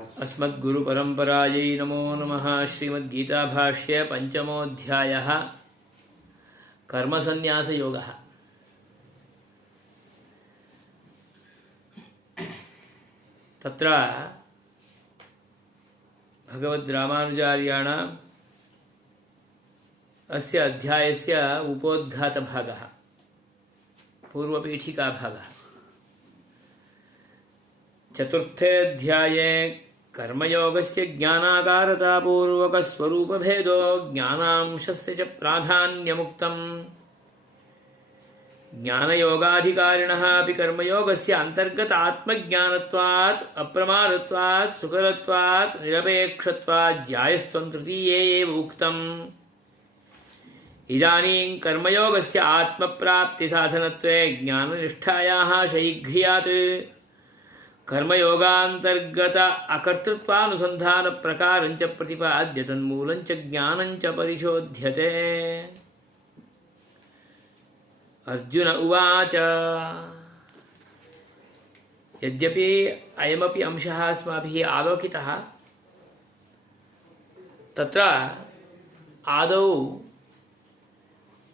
अस्मद्गुरुपरम्परायै नमो नमः। श्रीमद्गीताभाष्ये पंचमोऽध्यायः कर्मसन्न्यासयोगः। तत्र भगवद्रामानुजार्याणां अस्य अध्यायस्य उपोद्घातभागः, पूर्वपीठिकाभागः। चतुर्थे अध्याये कर्मयोगस्य ज्ञानाकारतापूर्वकस्वरूपभेदो ज्ञानांशस्य च प्राधान्यमुक्तम्। ज्ञानयोगाधिकारिणः अपि कर्मयोगस्य अंतर्गत आत्मज्ञानत्वात् अप्रमादत्वात् सुकरत्वात् निरपेक्षत्वात् ज्यायस्त्वं तृतीये एव उक्तम्। इदानीं कर्मयोगस्य आत्मप्राप्तिसाधनत्वे ज्ञाननिष्ठायाः शैघ्र्यात् कर्मयोगान्तर्गत अकर्तृत्वानुसन्धान प्रकारञ्च प्रतिपाद्य तन्मूलञ्च ज्ञानञ्च परिशोध्यते। अर्जुन उवाच यद्यपि अयमपि अंशः अस्माभिः आलोकितः, तत्र आदौ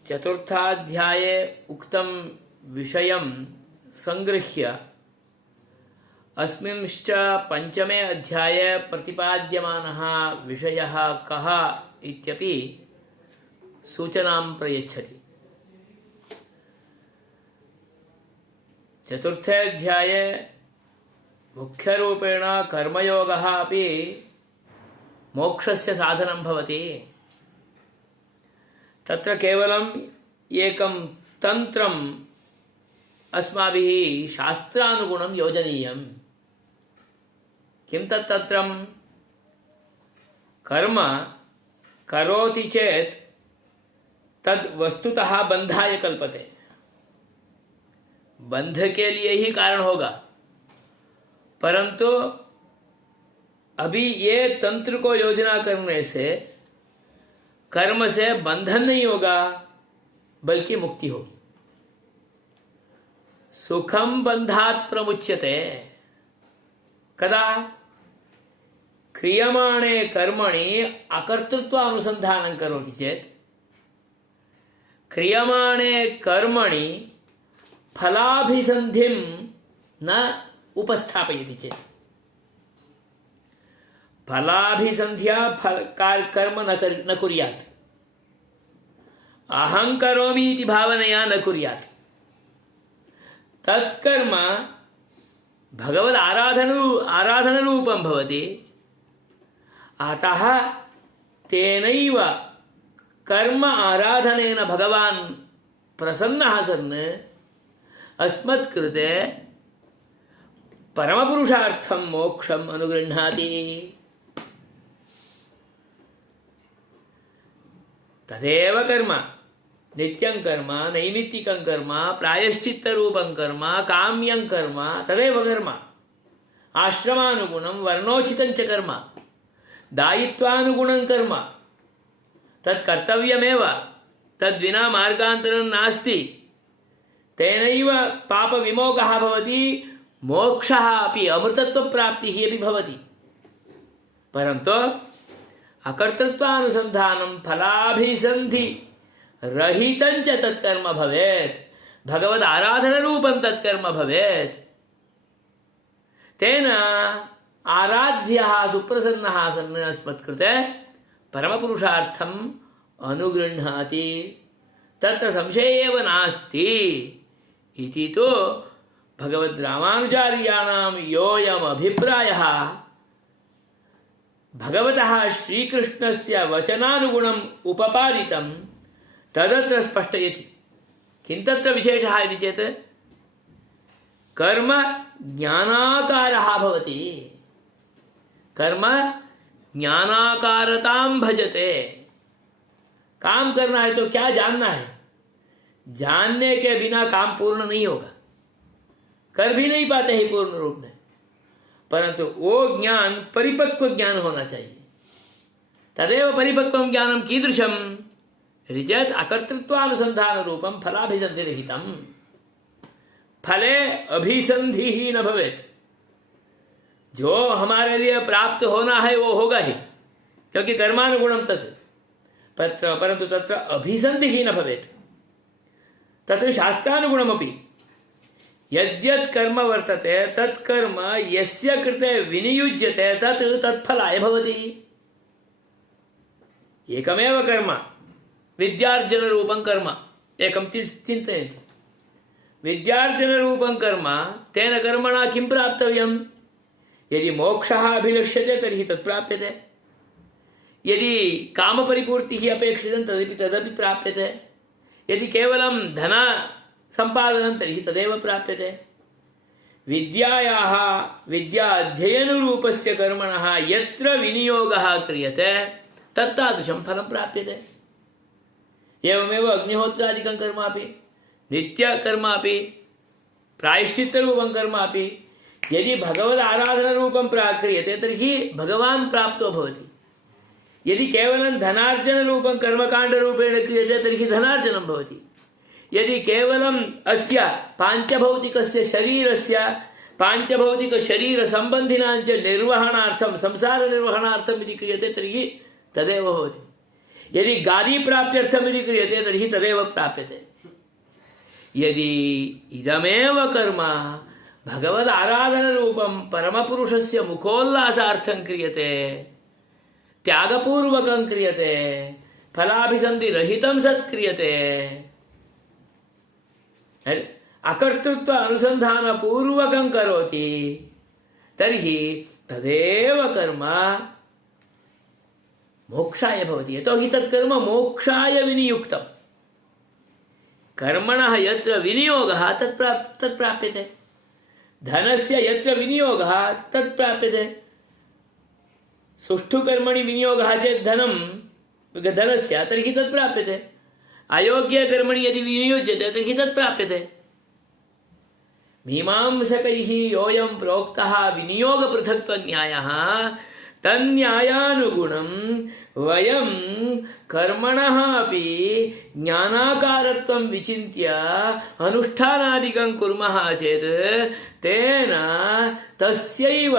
चतुर्थाध्याये उक्तं विषयं संगृह्य अस्मिंश्च पंचमे अध्याये प्रतिपाद्यमानः विषयः कः इत्यपि सूचनां प्रयच्छति। चतुर्थे अध्याये मुख्यरूपेण कर्मयोगः अपि मोक्षस्य साधनं भवति। तत्र केवलम् एकं तन्त्रम् अस्माभिः शास्त्रानुगुणं योजनीयम्। किं तत् तन्त्रं? कर्म करोति चेत् तद् वस्तुतः बंधाय कल्पते, बंध के लिए ही कारण होगा, परंतु अभी ये तंत्र को योजना करने से कर्म से बंधन नहीं होगा, बल्कि मुक्ति होगी। सुखम बंधात् प्रमुच्यते कदा? क्रियमाणे कर्मणि अकर्तृत्वानुसन्धानं करोति चेत्, क्रियमाणे कर्मणि फलाभिसन्धिं न उपस्थापयति चेत्, फलाभिसन्ध्या कर्म न कुर्यात्, अहं करोमि इति भावनया न कुर्यात्, तत्कर्म भगवद आराधनरूपं भवति। अतः तेनैव कर्म आराधनेन भगवान् प्रसन्नः सन् अस्मत्कृते परमपुरुषार्थं मोक्षम् अनुगृह्णाति। तदेव कर्म, नित्यं कर्म, नैमित्तिकं कर्म, प्रायश्चित्तरूपं कर्म, काम्यं कर्म, तदेव कर्म। आश्रमानुगुणं वर्णोचितं च कर्म, दायित्वानुगुणं कर्म, तत् कर्तव्यमेव, तद्विना मार्गान्तरं नास्ति। तेनैव पापविमोचः भवति, मोक्षः अपि अमृतत्वप्राप्तिः अपि भवति। परन्तु अकर्तृत्वानुसन्धानं फलाभिसन्धि रहितञ्च तत्कर्म भवेत्, भगवद आराधनरूपं तत्कर्म भवेत्। तेन आराध्यः सुप्रसन्नः सन् अस्मत्कृते परमपुरुषार्थम् अनुगृह्णाति, तत्र संशयः एव नास्ति इति तु भगवद्रामानुजार्याणां योऽयम् अभिप्रायः भगवतः श्रीकृष्णस्य वचनानुगुणम् उपपादितं तदत्र स्पष्टयति। किं तत्र विशेषः इति चेत्, कर्म ज्ञानाकारः भवति, कर्म ज्ञानाकारतां भजते। काम करना है तो क्या जानना है? जानने के बिना काम पूर्ण नहीं होगा, कर भी नहीं पाते हैं पूर्ण रूप में, परंतु वो ज्ञान परिपक्व ज्ञान होना चाहिए। तदेव परिपक्वं ज्ञानं कीदृशं इति चेत् अकर्तृत्वानुसन्धानरूपं फलाभिसन्धिरहितं। फले अभिसन्धिः न भवेत्। जो हमारे लिए प्राप्त होना है वो होगा ही, क्योंकि कर्मानुगुणं तत् परंतु तत्र अभिसन्धिः न भवेत्। तत्र शास्त्रानुगुणमपि यद्यत् कर्म वर्तते तत् कर्म यस्य कृते विनियुज्यते तत् तत्फलाय भवति। एकमेव कर्म विद्यार्जनरूपं कर्म एकं चिन्तयन्तु। विद्यार्जनरूपं कर्म, तेन कर्मणा किं प्राप्तव्यं? यदि मोक्षः अभिलक्ष्यते तर्हि तत् प्राप्यते, यदि कामपरिपूर्तिः अपेक्षितं तदपि प्राप्यते, यदि केवलं धन संपादनं तर्हि तदेव प्राप्यते। विद्यायाः विद्याध्ययनरूपस्य कर्मणः यत्र विनियोगः क्रियते तत्तादृशं फलं प्राप्यते। एवमेव अग्निहोत्रादिकं कर्मापि, नित्यकर्मापि, प्रायश्चित्तरूपं कर्मापि यदि भगवद आराधनरूपं क्रियते तर्हि भगवान् प्राप्तो भवति। यदि केवलं धनार्जनरूपं कर्मकाण्डरूपेण क्रियते तर्हि धनार्जनं भवति। यदि केवलम् अस्य पाञ्चभौतिकस्य शरीरस्य पाञ्चभौतिकशरीरसम्बन्धिनां च निर्वहणार्थं संसारनिर्वहणार्थम् इति क्रियते तर्हि तदेव भवति। यदि गादीप्राप्त्यर्थम् इति क्रियते तर्हि तदेव प्राप्यते। यदि इदमेव कर्म भगवद आराधनरूपं परमपुरुषस्य मुखोल्लासार्थं क्रियते, त्यागपूर्वकं क्रियते, फलाभिसन्धिरहितं सत् क्रियते, अकर्तृत्व अनुसन्धानपूर्वकं करोति तर्हि तदेव कर्म मोक्षाय भवति। यतोहि तत् कर्म मोक्षाय विनियुक्तं। कर्मणः यत्र विनियोगः तत् प्राप्यते, धनस्य यत्र विनियोगः तत् प्राप्यते। सुष्ठु कर्मणि विनियोगः चेत् धनस्य तर्हि तत् प्राप्यते, अयोग्य कर्मणि यदि विनियोज्यते तर्हि तत् प्राप्यते। मीमांसकैः योऽयं प्रोक्तः विनियोगपृथक्त्वन्यायः तन्न्यायानुगुणं वयं कर्मणः अपि ज्ञानाकारत्वं विचिन्त्य अनुष्ठानादिकं कुर्मः चेत् तेन तस्यैव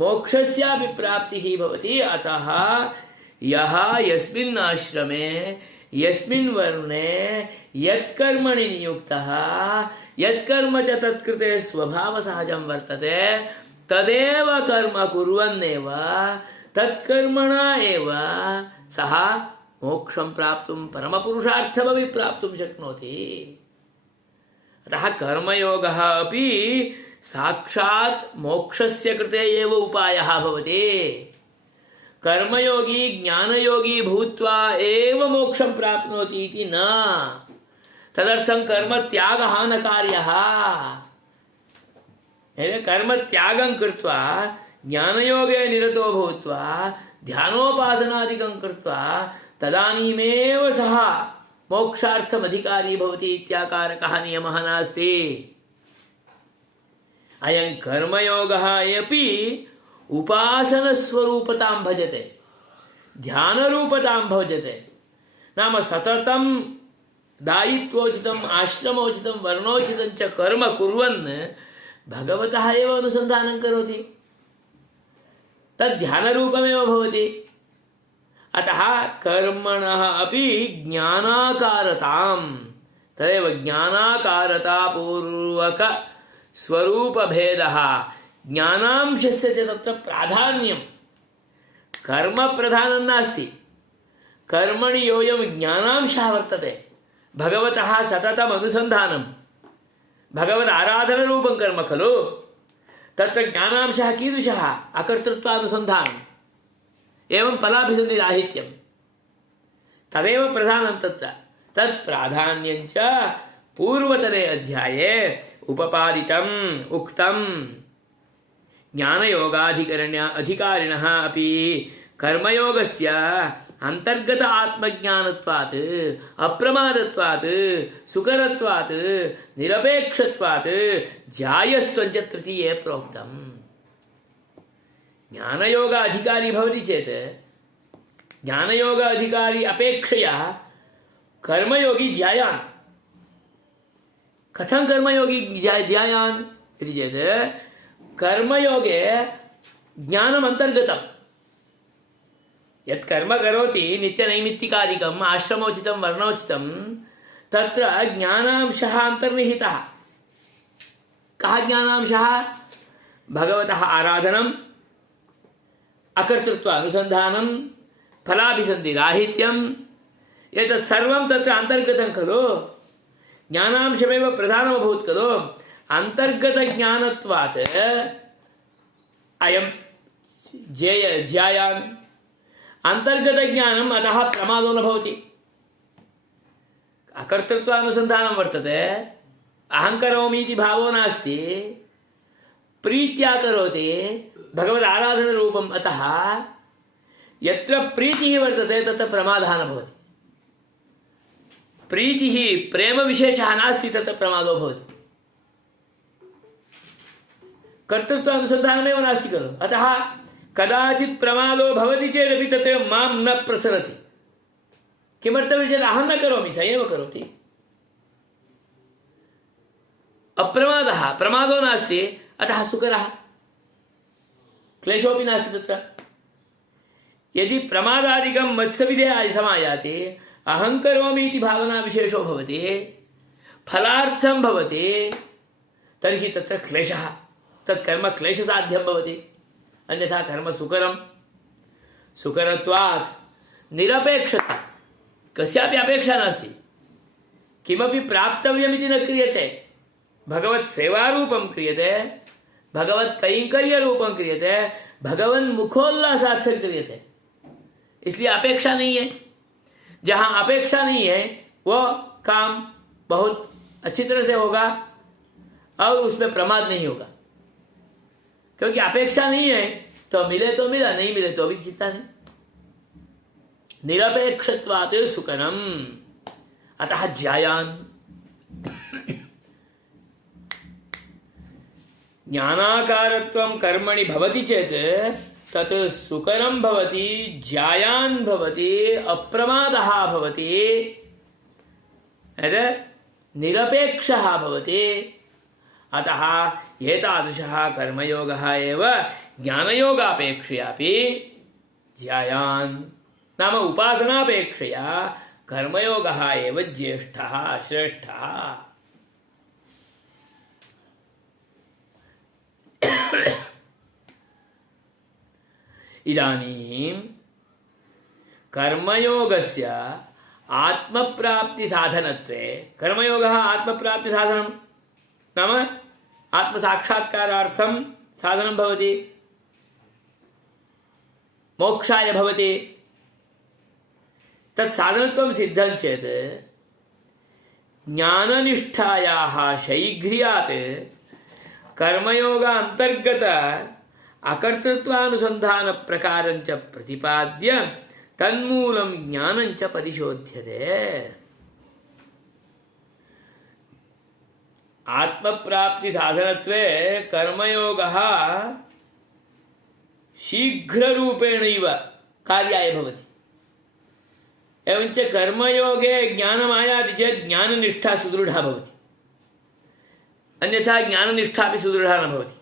मोक्षस्यापि प्राप्तिः भवति। अतः यः यस्मिन् आश्रमे यस्मिन् वर्णे यत्कर्मणि नियुक्तः यत्कर्म च तत्कृते स्वभावसहजं वर्तते तदेव कर्म कुर्वन्नेव तत्कर्मणा एव सः मोक्षं प्राप्तुं परमपुरुषार्थमपि प्राप्तुं शक्नोति। अतः कर्मयोगः अपि साक्षात् मोक्षस्य कृते एव उपायः भवति। कर्मयोगी ज्ञानयोगी भूत्वा एव मोक्षं प्राप्नोति इति न। तदर्थं कर्मत्यागः न कार्यः। कर्मत्यागं कृत्वा ज्ञानयोगे निरतो भूत्वा ध्यानोपासनादिकं कृत्वा तदानीमेव सः मोक्षार्थम् अधिकारी भवति इत्याकारकः नियमः नास्ति। अयं कर्मयोगः अपि उपासनस्वरूपतां भजते, ध्यानरूपतां भजते। नाम सततं दायित्वोचितम् आश्रमोचितं वर्णोचितं च कर्म कुर्वन् भगवतः एव अनुसन्धानं करोति, तद् ध्यानरूपमेव भवति। अतः कर्मणः अपि ज्ञानाकारतां तदेव ज्ञानाकारतापूर्वक स्वरूपभेदः ज्ञानांशस्य च तत्र प्राधान्यं। कर्म प्रधानं नास्ति, कर्मणि योऽयं ज्ञानांशः वर्तते, भगवतः सततम् अनुसन्धानं, भगवद आराधनरूपं कर्म खलु, तत्र ज्ञानांशः कीदृशः? अकर्तृत्वानुसन्धानम् एवं फलाभिसन्धिराहित्यं, तदेव प्रधानं तत्र। तत्प्राधान्यञ्च पूर्वतरे अध्याये उपपादितम् उक्तम्। ज्ञानयोगाधिकारिणः अपि कर्मयोगस्य अंतर्गत आत्मज्ञानत्वात् अप्रमादत्वात् सुकरत्वात् निरपेक्षत्वात् ज्यायस्त्वञ्च तृतीये प्रोक्तम्। ज्ञानयोग अधिकारी भवति चेत् ज्ञानयोग अधिकारी अपेक्षया कर्मयोगी ज्यायान्। कथं कर्मयोगी ज्यायान् इति चेत् कर्मयोगे ज्ञानम अंतर्गतम यत् कर्म करोति नित्य नैमित्तिकादिकम् आश्रमोचितं वर्णोचितं तत्र ज्ञानांशः अंतर्निहितः। कः ज्ञानांशः? भगवतः आराधनम्, अकर्तृत्व अनुसंधानं, फलाभिसन्धिराहित्यम्, एतत् सर्वं तत्र अन्तर्गतं खलु। ज्ञानांशमेव प्रधानमभूत् खलु। अन्तर्गतज्ञानत्वात् अयं ज्यायान् अन्तर्गतज्ञानम् अतः प्रमादो न भवति। अकर्तृत्वानुसन्धानं वर्तते, अहं करोमि इति भावो नास्ति, प्रीत्या करोति, भगवद् आराधनरूपम्। अतः यत्र प्रीतिः वर्तते तत्र प्रमादः न भवति। प्रीतिः प्रेमविशेषः नास्ति, तत्र प्रमादो भवति। कर्तृत्वानुसन्धानमेव नास्ति खलु। अतः कदाचित् प्रमादो भवति चेदपि तत् मां न प्रसरति। किमर्थमिति चेत् अहं न करोमि, स एव करोति। अप्रमादः, प्रमादो नास्ति, अतः सुकरः, क्लेशोऽपि नास्ति तत्र। यदि प्रमादादिकं मत्सविधे समायाति, अहं करोमि इति भावना विशेषो भवति, फलार्थं भवति, तर्हि तत्र क्लेशः, तत्कर्म क्लेशसाध्यं भवति। अन्यथा कर्म सुकरं। सुकरत्वात् निरपेक्षता, कस्यापि अपेक्षा नास्ति। किमपि प्राप्तव्यमिति न क्रियते, भगवत् सेवारूपं क्रियते, भगवत् कैंकर्यरूपं क्रियते, भगवन् मुखोल्लासार्थं क्रियते। इसलिए अपेक्षा नहीं है। जहाँ अपेक्षा नहीं है वो काम बहुत अच्छी तरह से होगा और उसमें प्रमाद नहीं होगा। क्योंकि अपेक्षा नहीं है तो मिले तो मिला, नहीं मिले तो भी चिंता नहीं। निरपेक्षत्वात् सुकरम, अतः ज्यायान्। ज्ञानाकारत्वं कर्मणि भवति चेत् तत् सुकरं भवति, ज्यायान् भवति, अप्रमादः भवति, निरपेक्षः भवति। अतः एतादृशः कर्मयोगः एव ज्ञानयोगापेक्षयापि ज्यायान्, नाम उपासनापेक्षया कर्मयोगः एव ज्येष्ठः श्रेष्ठः। इदानीं कर्मयोगस्य आत्मप्राप्तिसाधनत्वे, कर्मयोगः आत्मप्राप्तिसाधनं नाम आत्मसाक्षात्कारार्थं साधनं भवति, मोक्षाय भवति। तत् साधनत्वं सिद्धं चेत् ज्ञाननिष्ठायाः शैघ्र्यात् कर्मयोग अंतर्गत अकर्तृत्वानुसंधान प्रकारञ्च प्रतिपाद्य तन्मूलं ज्ञानञ्च परिशोध्यते। आत्मप्राप्ति साधनत्वे कर्मयोगः शीघ्ररूपेणैव कार्याय भवति। एवञ्च कर्मयोगे ज्ञानमायाति चेत् ज्ञाननिष्ठा सुदृढा भवति, अन्यथा ज्ञाननिष्ठापि सुदृढा न भवति।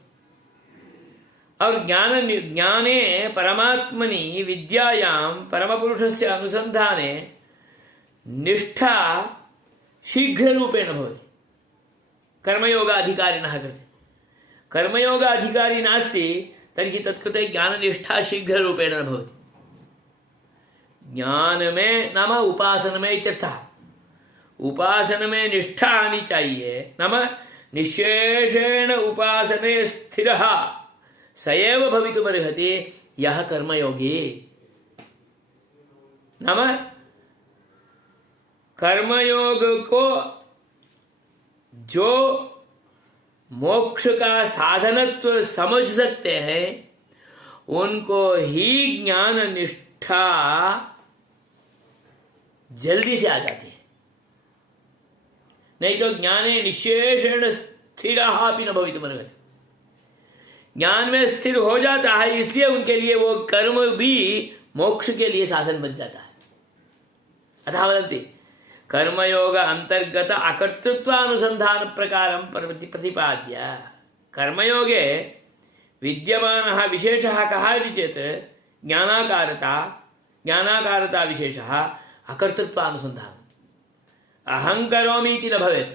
और ज्ञाने परमात्मनि विद्यायां परमपुरुषस्य अनुसंधाने निष्ठा शीघ्ररूपेण भवति कर्मयोगाधिकारिणः कृते। कर्मयोगाधिकारी नास्ति तर्हि तत्कृते ज्ञाननिष्ठा शीघ्ररूपेण न भवति। ज्ञान में नाम उपासन में इत्यर्थः। उपासन में निष्ठा आनी चाहिए, नाम निशेषेण उपासने स्थिरः स एव भवितुमर्हति यः कर्मयोगी। नाम कर्मयोग को जो मोक्ष का साधनत्व समझ सकते हैं उनको ही ज्ञान निष्ठा जल्दी से आ जाती है। नहीं तो ज्ञाने निशेषेण स्थिरः अपि न भवितुमर्हति। ज्ञान में स्थिर हो जाता है, इसलिए उनके लिए वो कर्म भी मोक्ष के लिए साधन बन जाता है। अतः वदन्ति कर्मयोग अंतर्गत अकर्तृत्वानुसंधान प्रकारं प्रतिपाद्य। कर्मयोगे विद्यमानः विशेषः कः इति चेत् ज्ञानाकारता विशेषः अकर्तृत्वानुसन्धानम्। अहं करोमि इति न भवेत्,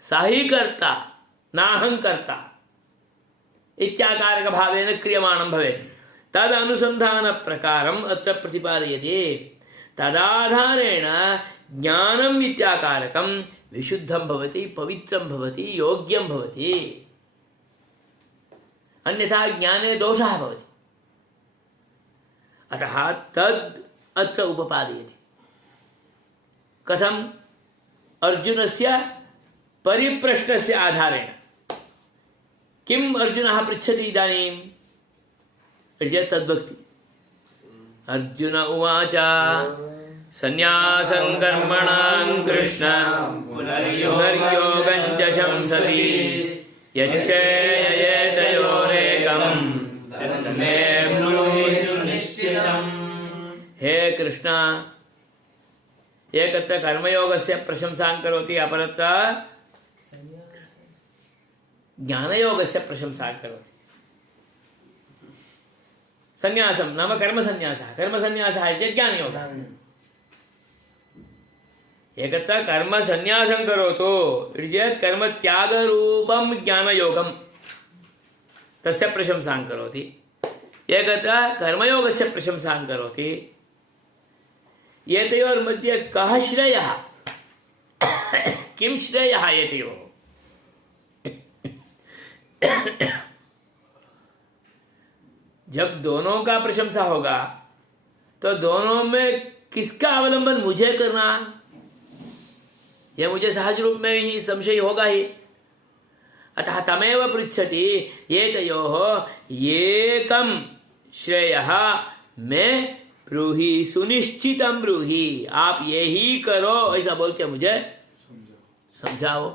स हि कर्ता नाहं कर्ता इत्याकारकभावेन क्रियमाणं भवेत्। तदनुसन्धानप्रकारम् अत्र प्रतिपादयति। तदाधारेण ज्ञानम् इत्याकारकं विशुद्धं भवति, पवित्रं भवति, योग्यं भवति। अन्यथा ज्ञाने दोषः भवति। अतः तद् अत्र उपपादयति। कथम्? अर्जुनस्य परिप्रश्नस्य आधारेण। किम् अर्जुनः पृच्छति इदानीं? तद्भक्ति। अर्जुन उवाच सन्न्यासं कर्मणां कृष्ण पुनर्योगं च शंसति यच्छेयतयोरेकं तन्मे ब्रूहि सुनिश्चितम्। हे कृष्ण, एकत्र कर्मयोगस्य प्रशंसां करोति, अपरत्र ज्ञानयोगस्य प्रशंसां करोति। संन्यासं नाम कर्मसन्यासः, कर्मसन्यासः इति ज्ञानयोगः। एकत्र कर्मसन्यासं करोतु इति चेत् कर्मत्यागरूपं ज्ञानयोगं तस्य प्रशंसां करोति। एकत्र कर्मयोगस्य प्रशंसां करोति। एतयोर्मध्ये कः श्रेयः? किं श्रेयः एतयोः? जब दोनों का प्रशंसा होगा तो दोनों में किसका अवलंबन मुझे करना, यह मुझे सहज रूप में ही संशय होगा ही। अतः तमेव पृच्छति एतयोः एकं श्रेयः मे ब्रूहि सुनिश्चितं ब्रूहि। आप ये ही करो ऐसा बोल के मुझे समझाओ,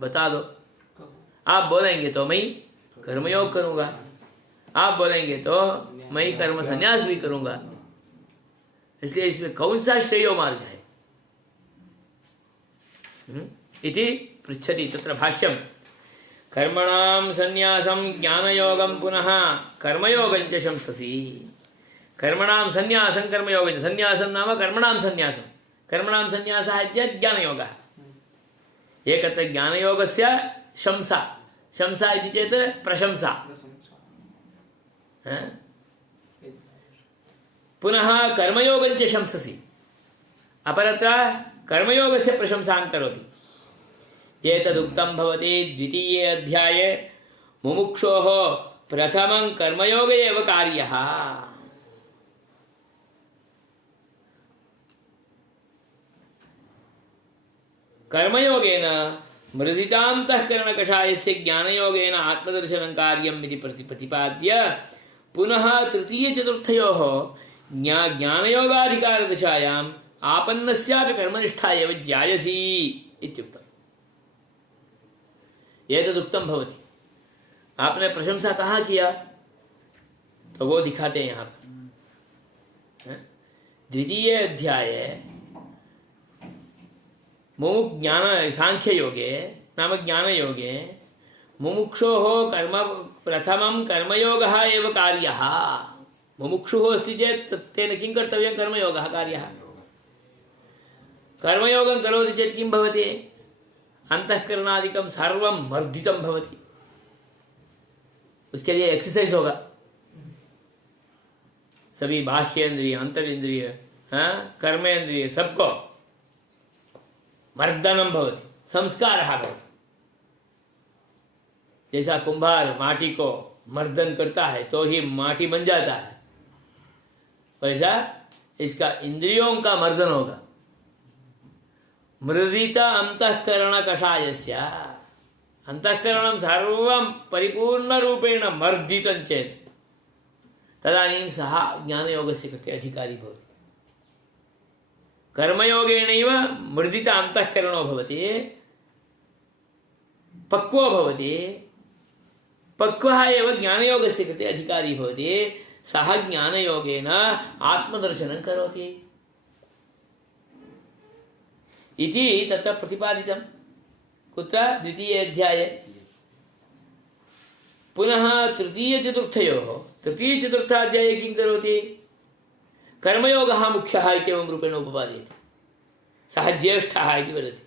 बता दो। आप बोलेंगे तो मैं कर्मयोग करूंगा, आप बोलेंगे तो मैं कर्म संन्यास भी करूंगा। इसलिए इसमें कौन सा श्रेयो मार्ग है इति पृच्छति। तत्र भाष्यं कर्मणां संन्यासं ज्ञानयोगं पुनः कर्मयोगं च शंससि। कर्मणां संन्यासं कर्मयोगं च। संन्यासं नाम कर्मणां संन्यासं, कर्मणां संन्यासः इत्येतत् ज्ञानयोगः। एकत्र ज्ञानयोगस्य शंसा, शंसा इति चेत् प्रशंसा। पुनः कर्मयोगं च शंससि, अपरत्र कर्मयोगस्य प्रशंसां करोति। एतदुक्तं भवति द्वितीये अध्याये मुमुक्षोः प्रथमं कर्मयोग एव कार्यः। कर्मयोगेन मृदितान्तःकरणकषायस्य ज्ञानयोगेन आत्मदर्शनं कार्यम् इति प्रतिपाद्य पुनः तृतीयचतुर्थयोः ज्ञानयोगाधिकारदशायाम् आपन्नस्यापि कर्मनिष्ठा एव ज्यायसी इत्युक्तम्। एतदुक्तं भवति। आपने प्रशंसा कहाँ किया तो वो दिखाते हैं यहाँ पर। द्वितीय अध्याये मुमुक्ष ज्ञान सांख्य योगे नाम ज्ञान योगे मुमुक्षोः कर्म प्रथमं कर्मयोगः एव कार्यः। मुमुक्षुः अस्ति चेत् तेन किं कर्तव्यं? कर्मयोगः कार्यः। कर्मयोगं करोति चेत् किं भवति? अंतःकरणादिकं सर्वं मर्दितं भवति। उसके लिए एक्सरसाइज होगा। सभी बाह्येंद्रिय, अंतरिंद्रिय, कर्मेंद्रिय सबको मर्दनं भवति, संस्कारः भवति। जैसा कुंभार माटी को मर्दन करता है तो ही माटी बन जाता है, वैसा इसका इंद्रियों का मर्दन होगा। मृदित अंतःकरण कषायस्य, अंतःकरणं सर्वं परिपूर्ण रूपेण मर्दितं चेत् तदानीं सः ज्ञानयोगस्य कृते अधिकारी भवति। कर्मयोगेनैव मृदित अंतःकरणो भवति, पक्वो भवति, पक्वः एव ज्ञानयोगस्य कृते अधिकारी भवति। सः ज्ञानयोगेन आत्मदर्शनं करोति इति तत्र प्रतिपादितं। कुत्र? द्वितीये अध्याये। पुनः तृतीय चतुर्थाध्याये किं करोति? कर्मयोगः मुख्यः इत्येवं रूपेण उपपादयति। सः ज्येष्ठः इति वदति,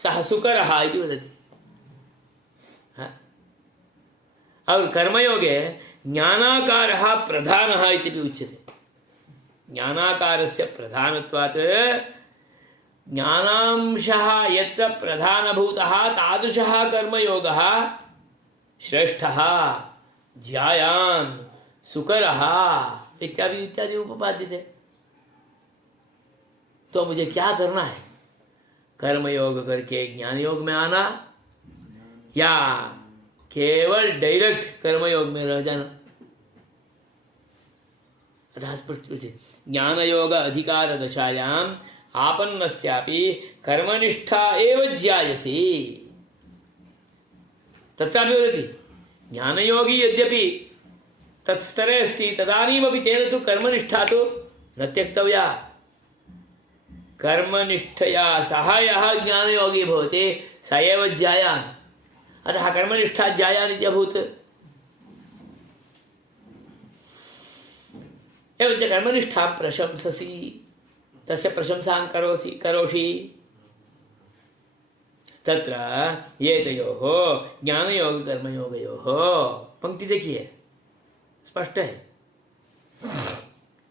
सः सुकरः इति वदति। और कर्मयोगे ज्ञानाकारः प्रधानः इति उच्यते। ज्ञानाकारस्य प्रधानत्वात् ज्ञानांशः यत्र प्रधानभूतः तादृशः कर्मयोगः श्रेष्ठः, ज्यायान्, सुकरः इत्यादि इत्यादि उपपाद्यते। तो मुझे क्या करना है? कर्मयोग करके ज्ञान योग में आना या केवल डायरेक्ट कर्मयोग में रह जाना? अतः ज्ञान योग अधिकार दशायाम आपन्नस्यापि कर्मनिष्ठा एव ज्यायसी। तत्रापि वदति ज्ञानयोगी यद्यपि तत्स्तरे अस्ति तदानीमपि तेन तु कर्मनिष्ठा तु न त्यक्तव्या। कर्मनिष्ठया सह यः ज्ञानयोगी भवति स एव ज्यायान्। अतः कर्मनिष्ठा ज्यायान् इत्यभूत्। एवञ्च कर्मनिष्ठां प्रशंससि, तस्य प्रशंसां करोषि। तत्र एतयोः ज्ञानयोग कर्मयोगयोः पंक्ति देखिए, स्पष्ट है,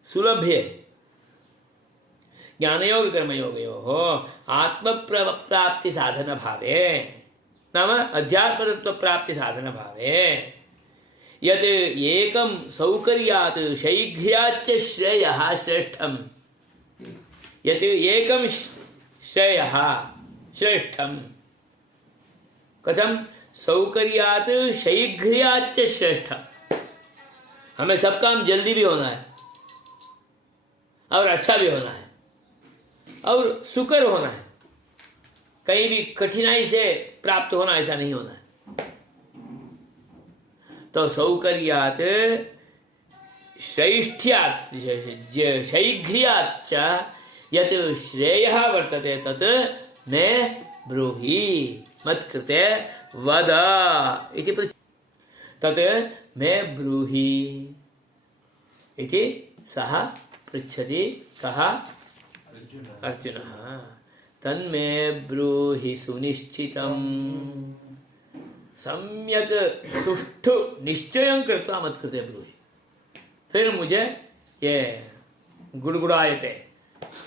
सुलभ है। ज्ञानयोग कर्मयोगयोः आत्मप्राप्ति साधन भावे, नाम अध्यात्मतत्व प्राप्ति साधन भावे यत् एकं सौकर्यात् शैघ्र्याच्च श्रेयः श्रेष्ठम्। यत् एकं श्रेयः श्रेष्ठम्। कथम? सौकर्यात् शैघ्र्याच्च श्रेष्ठम्। हमें सब काम जल्दी भी होना है और अच्छा भी होना है और सुकर होना है, कहीं भी कठिनाई से प्राप्त होना ऐसा नहीं होना है। तो सौकर्यात् श्रेष्ठ्यात् शैघ्र्याच्च यत् श्रेयः वर्तते तत् मे ब्रूहि, मत्कृते वद इति तत् मे ब्रूहि इति सः पृच्छति। कः? अर्जुनः। तन्मे ब्रूहि सुनिश्चितम्। सम्यक सुष्ठु निश्चयं कृत्वा मत्कृते ब्रूहि। फिर मुझे ये गुड़गुड़ायते,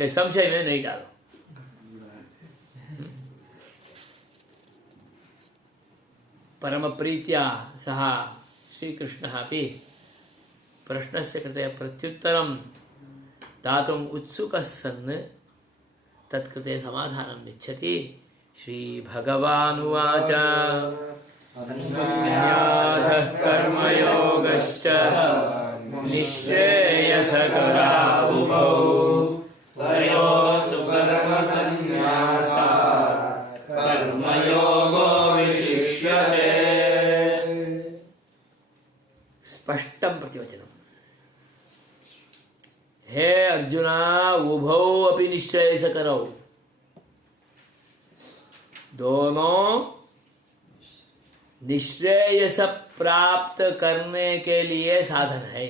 ये संशय में नहीं डालो। परम प्रीत्या सः श्रीकृष्णः अपि प्रश्नस्य कृते प्रत्युत्तरं दातुम् उत्सुकः सन् तत्कृते समाधानं यच्छति। श्रीभगवानुवाच संन्यासः कर्मयोगश्च निःश्रेयसकरा उभौ तयोस्तु कर्मसन्न्यासात् कर्मयोगो विशिष्यते। स्पष्टं प्रतिवचनम्। हे अर्जुना, उभौ अपि निःश्रेयसकरौ, दोनों निःश्रेयस प्राप्त करने के लिए साधन है।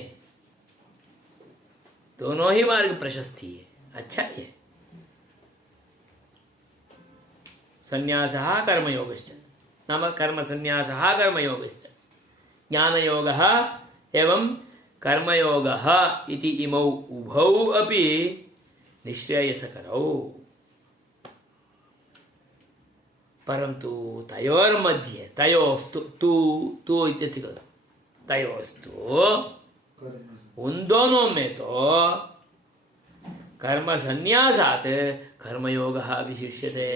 दोनों ही मार्ग प्रशस्ति है, अच्छा है। संन्यासः कर्मयोगश्च, नाम कर्म संन्यासः कर्मयोगश्च, ज्ञानयोगः एवं कर्मयोगः इति इमौ उभौ अपि निःश्रेयसकरौ। परंतु तयोर्मध्ये, तयोस्तु, तू इत्यस्य कृते तयोस्तु, उन दोनों में तो कर्म संन्यासात् कर्मयोगः विशिष्यते।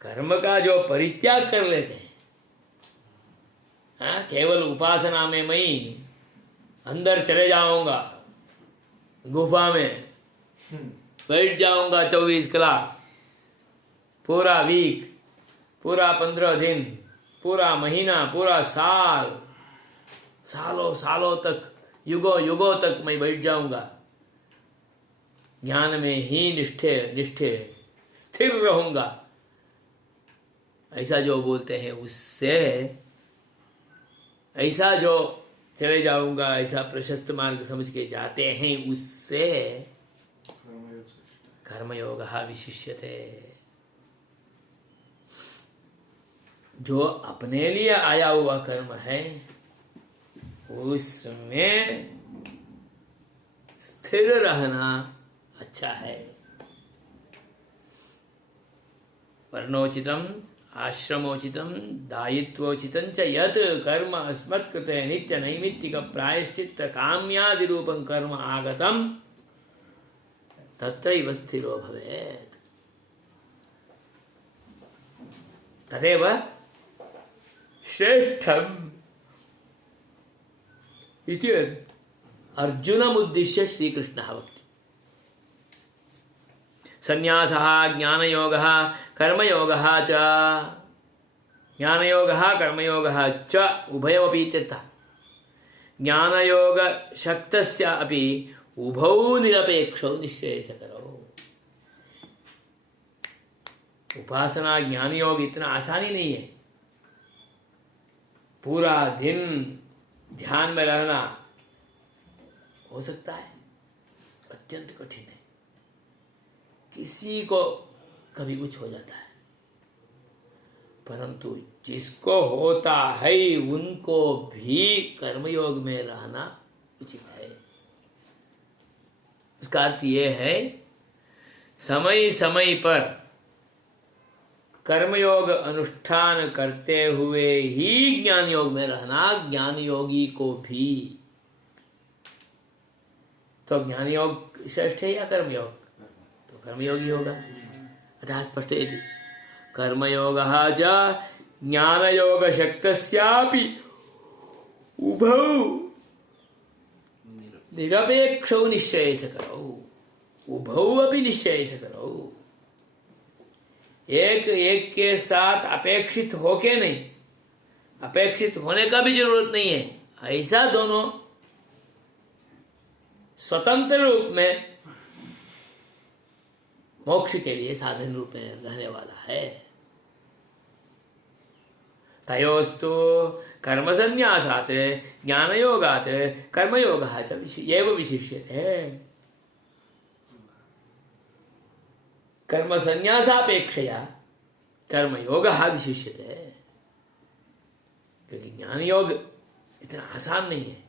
कर्म का जो परित्याग कर लेते हैं, हाँ, केवल उपासना में मैं अंदर चले जाऊंगा, गुफा में बैठ जाऊंगा 24 कलाक, पूरा वीक, पूरा 15 दिन, पूरा महीना, पूरा साल, सालों सालों तक, युगों युगों तक मैं बैठ जाऊंगा, ज्ञान में ही निष्ठे स्थिर रहूंगा, ऐसा जो बोलते हैं उससे ऐसा जो चले जाऊंगा ऐसा प्रशस्त मार्ग समझ के जाते हैं, उससे कर्मयोग विशिष्यते। जो अपने लिए आया हुआ कर्म है उसमें स्थिर रहना अच्छा है। वर्णोचितम आश्रमोचितम दायित्वोचितं च यत् कर्म अस्मत्कृते नित्य नैमित्तिक प्रायश्चित्त काम्यादि रूपं कर्म आगतम तत्रैव स्थिरो भवेत्। तदेव श्रेष्ठम् इति अर्जुनमुद्दिश्य श्रीकृष्णः वक्ति। संन्यासः ज्ञानयोगः कर्मयोगः च, ज्ञानयोगः कर्मयोगः च उभयमपि इत्यर्थः। ज्ञानयोगशक्तस्य अपि उभौ निरपेक्षौ निश्रेयसकरौ। उपासना ज्ञान योग इतना आसानी नहीं है। पूरा दिन ध्यान में रहना हो सकता है, अत्यंत कठिन है। किसी को कभी कुछ हो जाता है, परंतु जिसको होता है उनको भी कर्मयोग में रहना उचित है। उसका अर्थ ये है, समय समय पर कर्मयोग अनुष्ठान करते हुए ही ज्ञान योग में रहना ज्ञान योगी को भी। तो ज्ञान योग श्रेष्ठ है या कर्मयोग? तो कर्मयोगी होगा। अतः स्पष्टयति कर्मयोगः च ज्ञानयोगशक्तस्यापि उभौ निरपेक्षौ निश्चयसकरौ। उभौ अपि निश्चयसकरौ। एक के साथ अपेक्षित होके नहीं, अपेक्षित होने का भी जरूरत नहीं है। ऐसा दोनों स्वतंत्र रूप में मोक्ष के लिए साधन रूप में रहने वाला है। तयोस्तु कर्म संन्यासात् ज्ञानयोगात् कर्मयोगः च एव विशिष्यते। कर्म संन्यासापेक्षया कर्मयोगः विशिष्यते, क्योंकि ज्ञान योग इतना आसान नहीं है।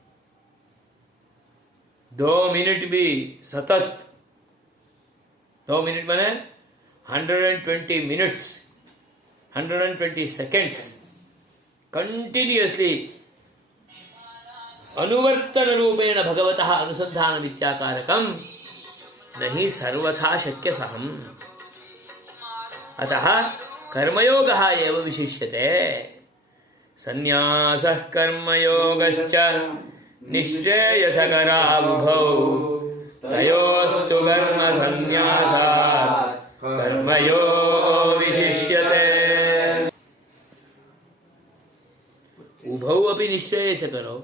2 मिनट भी सतत, 2 मिनट बने 120 मिनट्स, 120 सेकेंड्स कंटिन्यूअसली अनुवर्तन रूपेण भगवतः अनुसंधान विद्याकारकम नहीं सर्वथा शक्य सहम। अतः कर्मयोगः एव विशिष्यते। संन्यासः कर्मयोगश्च निश्चेयसकरावुभौ तयोस्तु कर्म संन्यासात् कर्मयोगो विशिष्यते। उभौ अपि निश्चेयसकरौ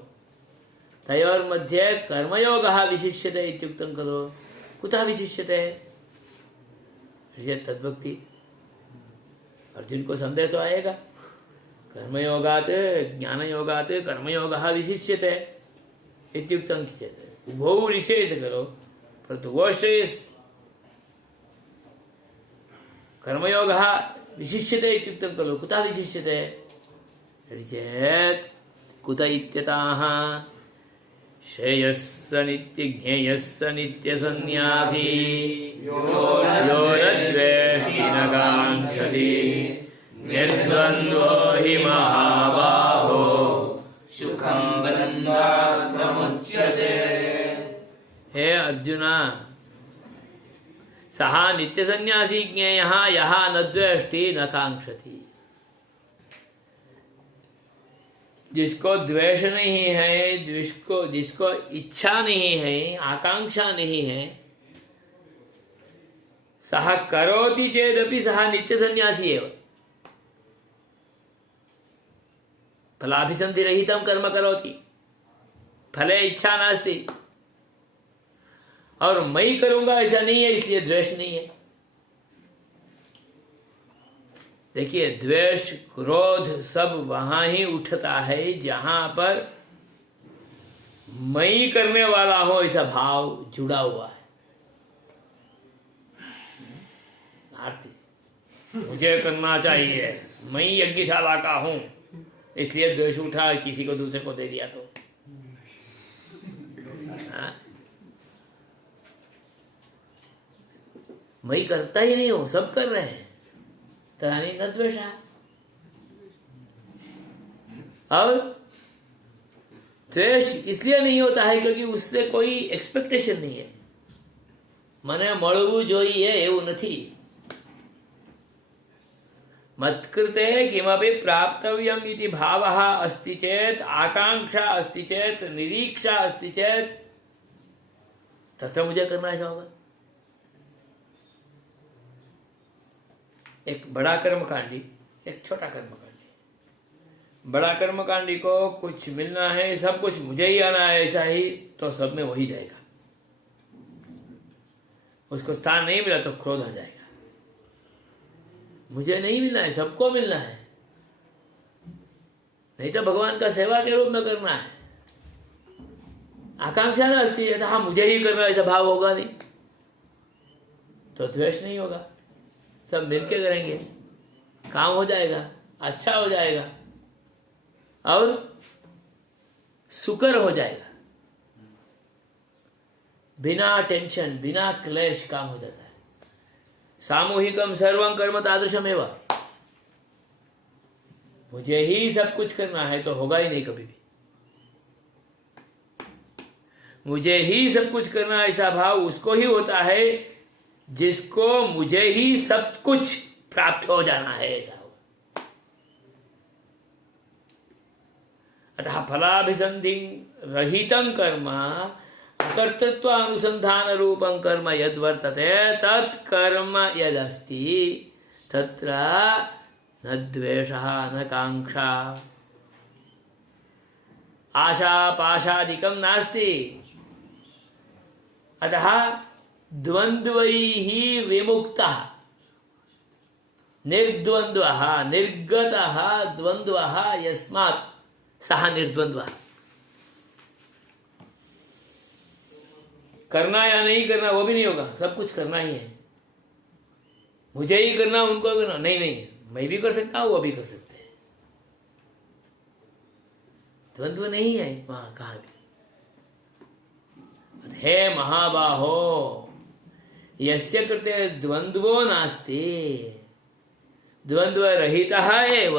तयोर्मध्ये कर्मयोगः विशिष्यते इत्युक्तं खलु। कुतः विशिष्यते? तद्भक्ति। अर्जुन को संदेह तो आएगा, कर्मयोगात् ज्ञानयोगात् कर्मयोगः विशिष्यते इत्युक्तं चेत् उभौ निश्चेयसकरौ, परन्तु वो श्रेयस् कर्मयोगः विशिष्यते इत्युक्तं खलु। कुतः विशिष्यते चेत् कुत इत्यतः श्रेयस्स नित्य ज्ञेयस्स नित्य सन्यासी यो न द्वेष्टि न काङ्क्षति निर्द्वन्द्वो हि महाबाहो सुखं बन्धात् प्रमुच्यते। हे अर्जुन, सः नित्य सन्यासी ज्ञेयः यः न द्वेष्टि न काङ्क्षति। जिसको द्वेष नहीं है, जिसको इच्छा नहीं है, आकांक्षा नहीं है, सः करोति चेदपि सः नित्य सन्यासी एव। फलाभिसन्धिरहितं कर्म करोति, फले इच्छा नास्ति, और मैं करूंगा ऐसा नहीं है, इसलिए द्वेष नहीं है। देखिए, द्वेष क्रोध सब वहां ही उठता है जहां पर मैं करने वाला हो ऐसा भाव जुड़ा हुआ है। आरती मुझे करना चाहिए, मैं यज्ञशाला का हूं, इसलिए द्वेष उठा, किसी को दूसरे को दे दिया तो मैं करता ही नहीं हूं, सब कर रहे हैं, तदानी न द्वेषा। और द्वेष इसलिए नहीं होता है क्योंकि उससे कोई एक्सपेक्टेशन नहीं है। મને મળવું જોઈએ એવું નથી। मत्कृते किमपि प्राप्तव्यम् इति भावः अस्ति चेत्, आकांक्षा अस्ति चेत्, निरीक्षा अस्ति चेत्, तत्र मुझे करना ऐसा होगा। एक बड़ा कर्मकांडी, एक छोटा कर्मकांडी। बड़ा कर्मकांडी को कुछ मिलना है, सब कुछ मुझे ही आना है ऐसा ही, तो सब में वही जाएगा। उसको स्थान नहीं मिला तो क्रोध आ जाएगा, मुझे नहीं मिलना है, सबको मिलना है, नहीं तो भगवान का सेवा के रूप में करना है। आकांक्षा ना अस्ति है, हाँ मुझे ही करना, ऐसा भाव होगा नहीं तो द्वेष नहीं होगा, सब मिलके करेंगे, काम हो जाएगा, अच्छा हो जाएगा और सुकर हो जाएगा। बिना टेंशन, बिना क्लेश काम हो जाता है। सामूहिकम सर्वं कर्म तादृशमेव। मुझे ही सब कुछ करना है तो होगा ही नहीं कभी भी। मुझे ही सब कुछ करना ऐसा भाव उसको ही होता है जिसको मुझे ही सब कुछ प्राप्त हो जाना है ऐसा होगा। अतः फलाभिसंधि रहितं कर्म, कर्तृत्व अनुसंधान रूपं कर्म यद वर्तते तत्कर्म यदस्ति तत्र न द्वेषः न कांक्षा आशा पाशादिकं नास्ति। अतः द्वन्द्वैः विमुक्तः निर्द्वन्द्वः निर्गतः द्वन्द्वः यस्मात् सः निर्द्वन्द्वः। करना या नहीं करना वो भी नहीं होगा, सब कुछ करना ही है। मुझे ही करना, उनको करना नहीं, नहीं मैं भी कर सकता हूं, वो भी कर सकते हैं। द्वंद्व नहीं है वहां कहां भी। हे महाबाहो यस्य कृते द्वंद्वो नास्ति, द्वंद्व रहितः एव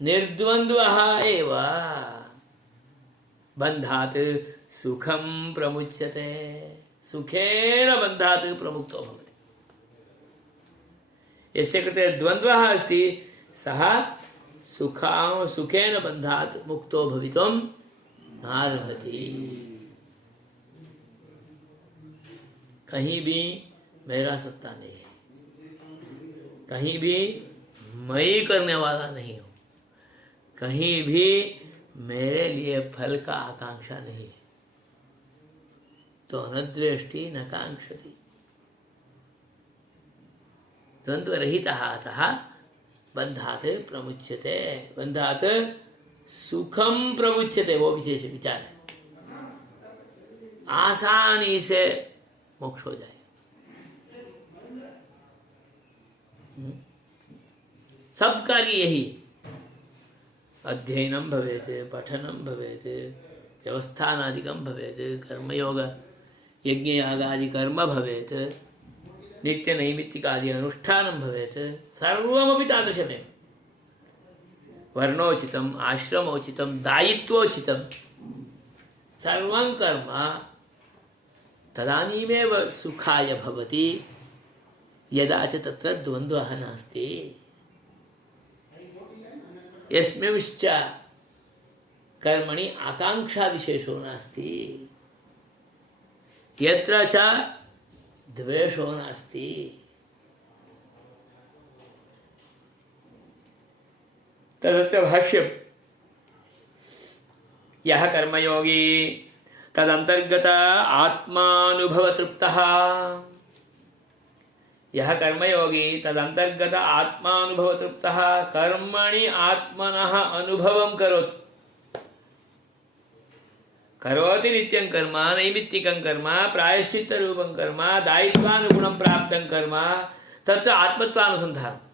निर्द्वंद्वः एव बन्धात् सुखम प्रमुच्यते, सुखेन बन्धात् प्रमुक्तो भवति। यस्य कृते द्वन्द्वः अस्ति सः सुखेन बन्धात् मुक्तो भवितुं नार्हति। कहीं भी मेरा सत्ता नहीं है, कहीं भी मैं करने वाला नहीं हूं, कहीं भी मेरे लिए फल का आकांक्षा नहीं है, तो न द्वेष्टि न कांक्षति। द्वंद्व रहितः अतः बन्धात् प्रमुच्यते, बन्धात् सुखम प्रमुच्यते, वो विशेष विचार है। आसानी से मोक्ष हो जाए। सब कार्य यही, अध्ययनम भवेत्, पठनम भवेत्, व्यवस्थानादिकं भवेत्, कर्मयोग यज्ञ यागादि कर्म भवेत्, नित्य नैमित्तिकादि अनुष्ठानं भवेत्, सर्वमपि तादृशमेव। वर्णोचितम्, आश्रमोचितं, दायित्वोचितं, सर्वं कर्म तदानीमेव सुखाय भवति यदा च तत्र द्वन्द्वः नास्ति। यस्मिंश्च कर्मणि आकांक्षा विशेषो नास्ति, यत्र च द्वेषो नास्ति। तदत्र भाष्यम्, यः कर्मयोगी तदंतर्गत आत्मानुभव तृप्तः यह कर्मयोगी तदंतर्गत आत्मानुभव तृप्तः कर्मणि आत्मनः अनुभवं करोति करोति नित्यं कर्म नैमित्तिकं कर्म प्रायश्चित्त रूपं कर्म दायित्वानुगुणं प्राप्तं कर्म तत्र आत्मत्वानुसन्धानम्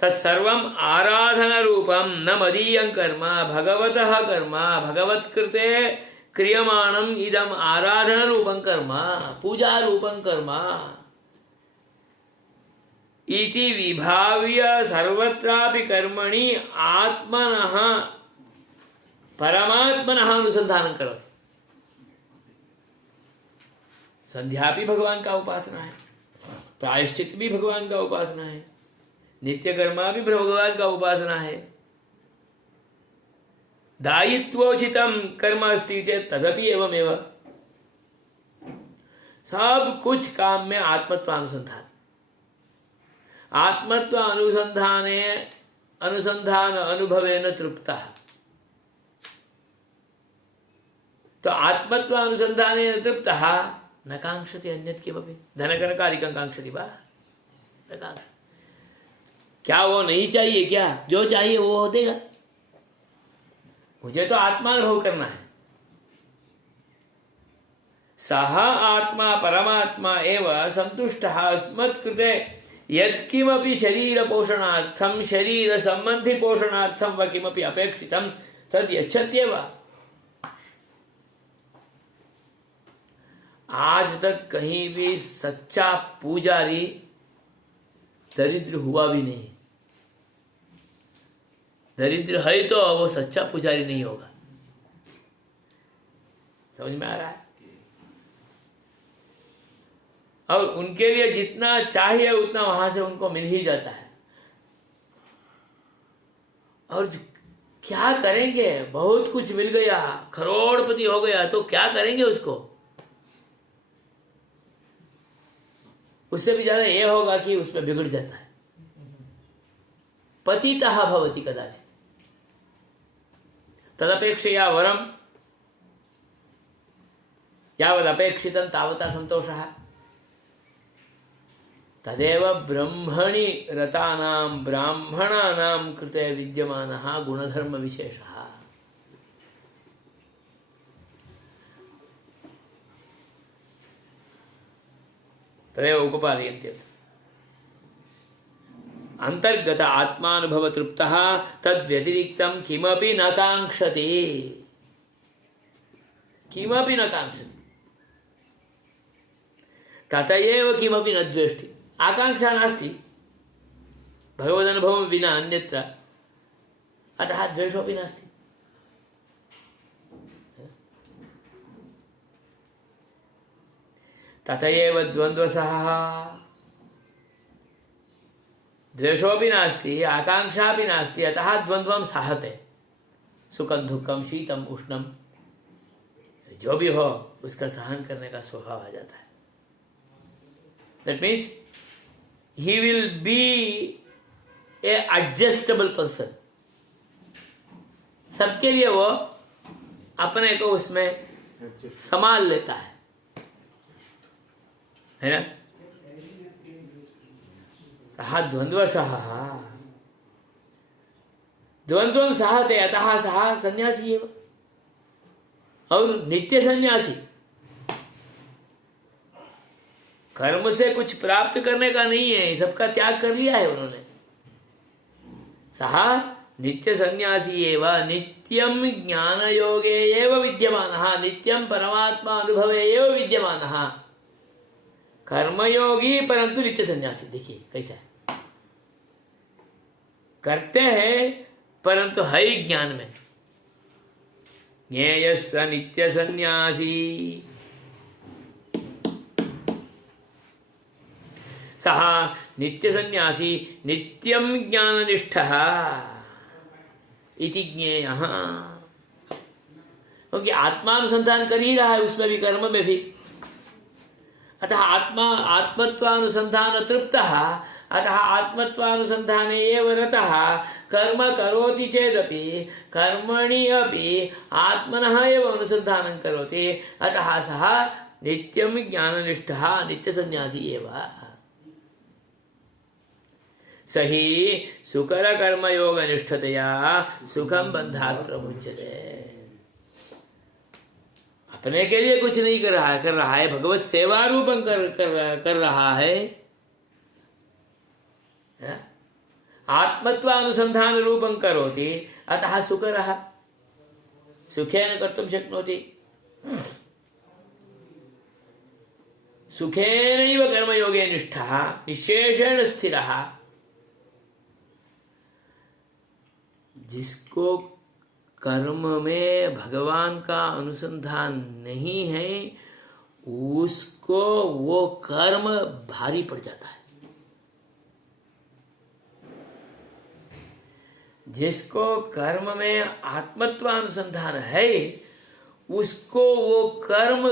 तत्सर्वम् आराधनरूपं न मदीयं कर्म भगवतः कर्म भगवत्कृते क्रियमाणम् इदम् आराधनरूपं कर्म पूजारूपं कर्म इति विभाव्य सर्वत्रापि कर्मणि आत्मनः परमात्मनः अनुसंधानं करोति। संध्या भी भगवान का उपासना है, प्रायश्चित भी भगवान का उपासना है, नित्य कर्मा भी भगवान का उपासना है। दायित्वोचितं कर्म अस्ति चेत् तदपि एवमेव। सब कुछ काम में आत्मत्वानुसंधान, आत्मत्व अनुसंधाने अनुसंधान अनुभवेन तृप्तः। तो आत्मत्व अनुसंधानेन तृप्तः न कांक्षति अन्यत् किमपि धनकनकादिकं कांक्षति वा न कांक्षति। क्या वो नहीं चाहिए? क्या जो चाहिए वो देगा। मुझे तो आत्मानुभव करना है। सः आत्मा परमात्मा एव संतुष्टः अस्मत्कृते यत्किमपि शरीर पोषणार्थं शरीर संबंधी पोषणार्थं वा किमपि अपेक्षितं तद् यच्छत्येव। आज तक कहीं भी सच्चा पुजारी दरिद्र हुआ भी नहीं। दरिद्र है तो वो सच्चा पुजारी नहीं होगा। समझ में आ रहा है? और उनके लिए जितना चाहिए उतना वहां से उनको मिल ही जाता है। और क्या करेंगे? बहुत कुछ मिल गया, करोड़पति हो गया तो क्या करेंगे उसको? उससे भी ज्यादा ये होगा कि उसमें बिगड़ जाता है, पतितः भवति कदाचित। तदपेक्षया वरम यावदपेक्षितं तावता संतोषः। तदेव ब्रह्मणि रतानां ब्राह्मणानां कृते विद्यमानः गुणधर्म विशेषः। तदेव उपपादयन्ति। अंतर्गत आत्मानुभव तृप्तः तद्व्यतिरिक्तं किमपि न कांक्षति, किमपि न कांक्षति। ततएव किमपि न द्वेष्टि। आकांक्षा नास्ति भगवदनुभवं विना अन्यत्र, अतः द्वेषोऽपि नास्ति। ततएव द्वन्द्वसः, द्वेषोऽपि नास्ति आकांक्षापि नास्ति, अतः द्वन्द्वं सहते। सुखं दुःखं शीतम उष्णम जो भी हो उसका सहन करने का स्वभाव आ जाता है। That means he will be a adjustable person. सबके लिए वो अपने को उसमें संभाल लेता है ना? कहा द्वंद्वसः, द्वंद्वं सहते अतः सः सन्यासी एव। और नित्य सन्यासी कर्म से कुछ प्राप्त करने का नहीं है, सबका त्याग कर लिया है उन्होंने। सः नित्य सन्यासी एव नित्यं ज्ञान योगे एव विद्यमानः, नित्यं परमात्मा अनुभवे एव विद्यमानः। कर्मयोगी परंतु नित्य सन्यासी। देखिए कैसा है, करते हैं परंतु है ही ज्ञान में। ज्ञेयः स नित्य सन्यासी सः नित्य सन्यासी नित्यं ज्ञाननिष्ठः इति ज्ञेयः। क्योंकि आत्मानुसंधान कर ही रहा है उसमें भी, कर्म में भी। अतः आत्मत्वानुसंधान तृप्तः, अतः आत्मत्वानुसंधाने एव रतः। कर्म करोति चेदपि कर्मणि अपि आत्मनः एव अनुसंधानं करोति। अतः सः नित्यम ज्ञाननिष्ठा नित्य सन्यासी एवं सही सुकर कर्म योग निष्ठतया सुखम बंधात् प्रमुच्यते। अपने के लिए कुछ नहीं कर रहा है भगवत सेवा रूपं कर रहा है। आत्मत्वानुसंधान रूपं करोति अतः सुकरः सुखेन कर्तुं शक्नोति। सुखेनैव कर्मयोगे निष्ठः निशेषेण स्थिरः। जिसको कर्म में भगवान का अनुसंधान नहीं है उसको वो कर्म भारी पड़ जाता है। जिसको कर्म में आत्मत्वानुसंधान है उसको वो कर्म